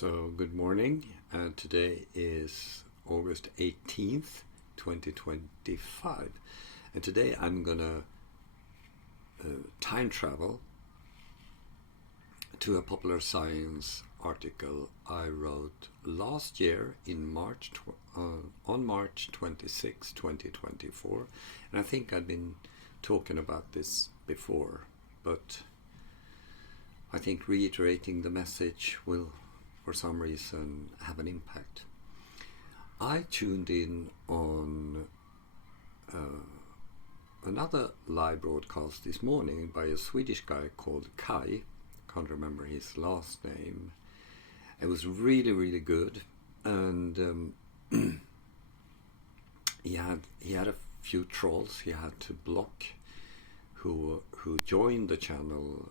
So good morning. Today is August 18th, 2025. And today I'm gonna time travel to a Popular Science article I wrote last year in on March 26, 2024. And I think I've been talking about this before, but I think reiterating the message will for some reason have an impact. I tuned in on another live broadcast this morning by a Swedish guy called Kai. Can't remember his last name. It was really good, and he had a few trolls he had to block who joined the channel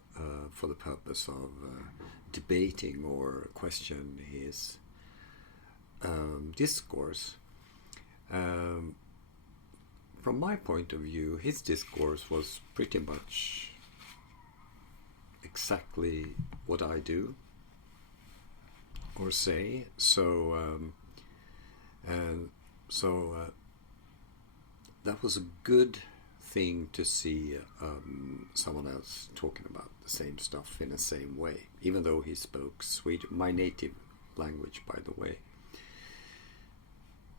for the purpose of debating or question his discourse. From my point of view, his discourse was pretty much exactly what I do or say. So that was a good thing to see someone else talking about the same stuff in the same way, even though he spoke Swedish, my native language, by the way.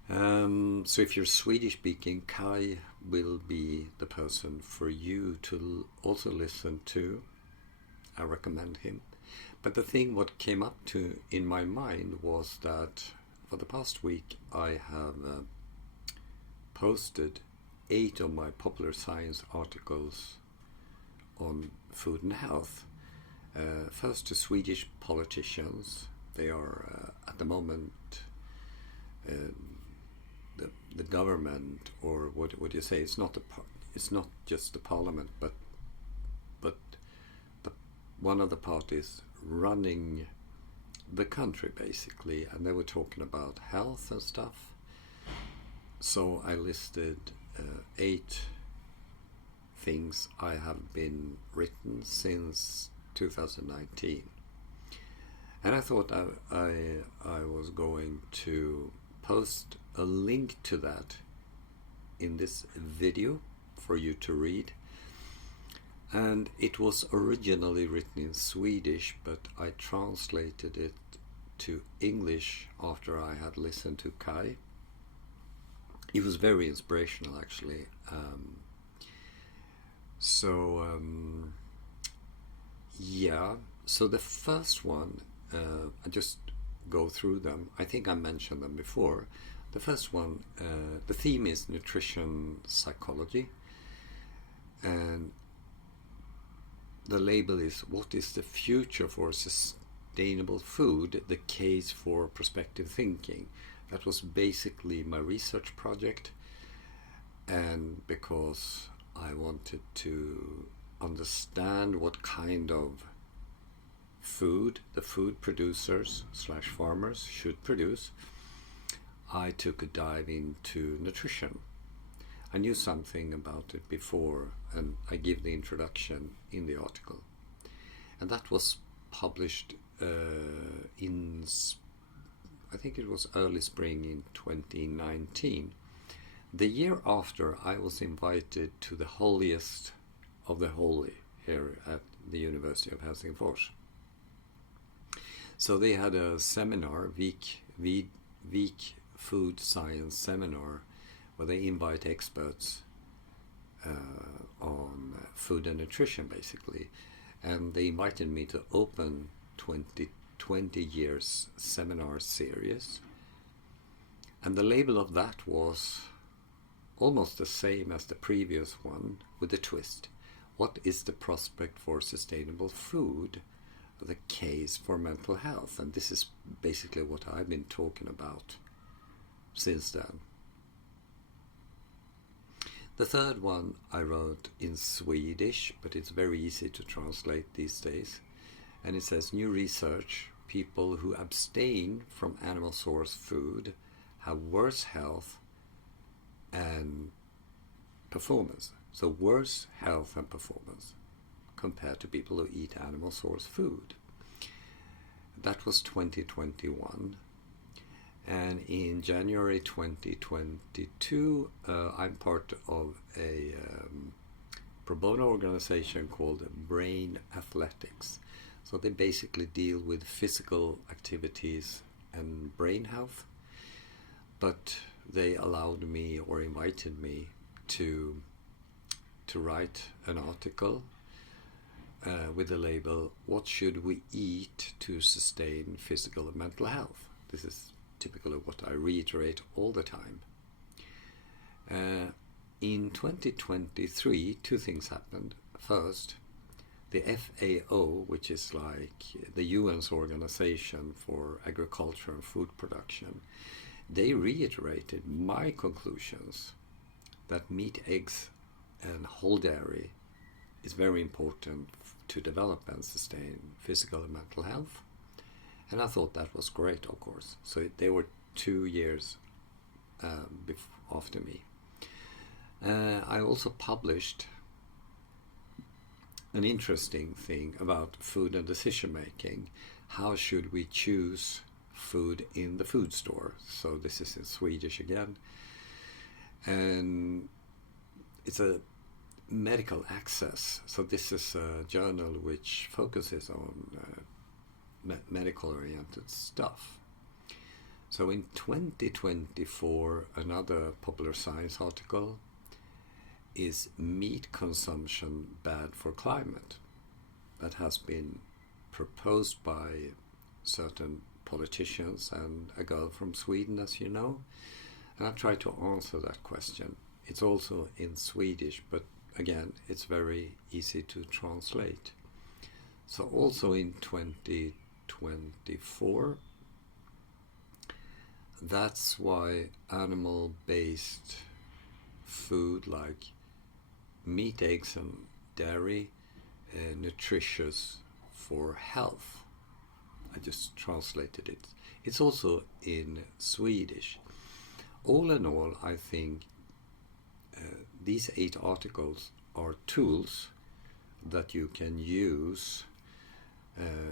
So if you're Swedish speaking, Kai will be the person for you to also listen to. I recommend him. But the thing what came up to in my mind was that for the past week I have posted 8 of my Popular Science articles on food and health. First to Swedish politicians. They are at the moment the government, or what do you say? It's not just the parliament, but one of the parties running the country basically, and they were talking about health and stuff. So I listed 8 things I have been written since 2019, and I thought I was going to post a link to that in this video for you to read. And it was originally written in Swedish, but I translated it to English after I had listened to Kai. It was very inspirational, actually. So the first one, I just go through them. I think I mentioned them before. The first one, the theme is nutrition psychology, and the label is "What is the future for sustainable food? The case for prospective thinking." That was basically my research project, and because I wanted to understand what kind of food the food producers / farmers should produce, I took a dive into nutrition. I knew something about it before, and I give the introduction in the article. And that was published in, I think it was early spring in 2019. The year after, I was invited to the holiest of the holy here at the University of Helsingfors. So they had a seminar, Week Food Science Seminar, where they invite experts on food and nutrition, basically. And they invited me to open 20 years seminar series. And the label of that was almost the same as the previous one, with a twist. What is the prospect for sustainable food? The case for mental health. And this is basically what I've been talking about since then. The third one I wrote in Swedish, but it's very easy to translate these days. And it says, new research, people who abstain from animal source food have worse health and performance. So worse health and performance compared to people who eat animal source food. that was 2021. And in January 2022, I'm part of a pro bono organization called Brain Athletics. So they basically deal with physical activities and brain health. But they allowed me or invited me to write an article with the label, "What should we eat to sustain physical and mental health?" This is typically what I reiterate all the time. In 2023, two things happened. First, the FAO, which is like the UN's organization for agriculture and food production, they reiterated my conclusions that meat, eggs, and whole dairy is very important to develop and sustain physical and mental health. And I thought that was great, of course. So they were 2 years after me. I also published an interesting thing about food and decision making. How should we choose food in the food store? So this is in Swedish again. And it's a medical access. So this is a journal which focuses on medical-oriented stuff. So in 2024, another popular science article is meat consumption bad for climate? That has been proposed by certain politicians and a girl from Sweden, as you know. And I try to answer that question. It's also in Swedish, but again, it's very easy to translate. So also in 2024, that's why animal-based food like meat, eggs, and dairy nutritious for health. I just translated it. It's also in Swedish. All in all, I think these 8 articles are tools that you can use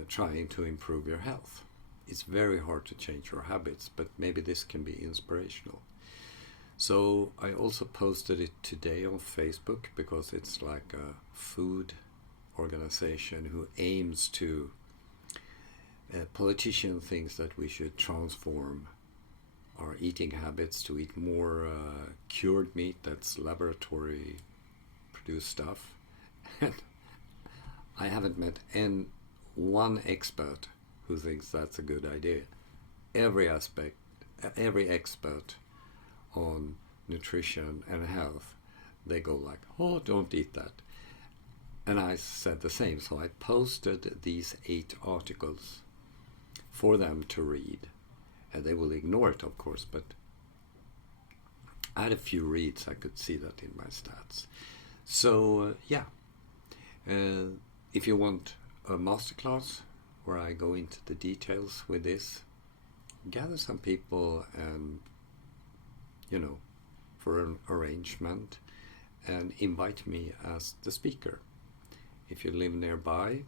trying to improve your health. It's very hard to change your habits, but maybe this can be inspirational. So I also posted it today on Facebook because it's like a food organization who aims to politician thinks that we should transform our eating habits to eat more cured meat, that's laboratory produced stuff. And I haven't met one expert who thinks that's a good idea. Every expert on nutrition and health, they go like, "Oh, don't eat that." And I said the same, so I posted these 8 articles for them to read. And they will ignore it, of course, but I had a few reads. I could see that in my stats. So, if you want a masterclass where I go into the details with this, gather some people and, for an arrangement, and invite me as the speaker. If you live nearby,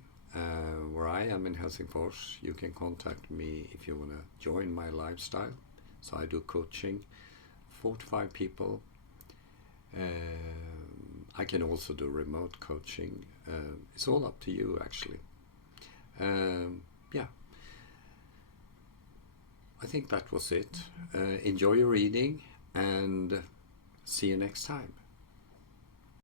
where I am in Helsingfors, you can contact me if you want to join my lifestyle. So I do coaching, 4 to 5 people. I can also do remote coaching. It's all up to you, actually. I think that was it. Enjoy your reading and see you next time.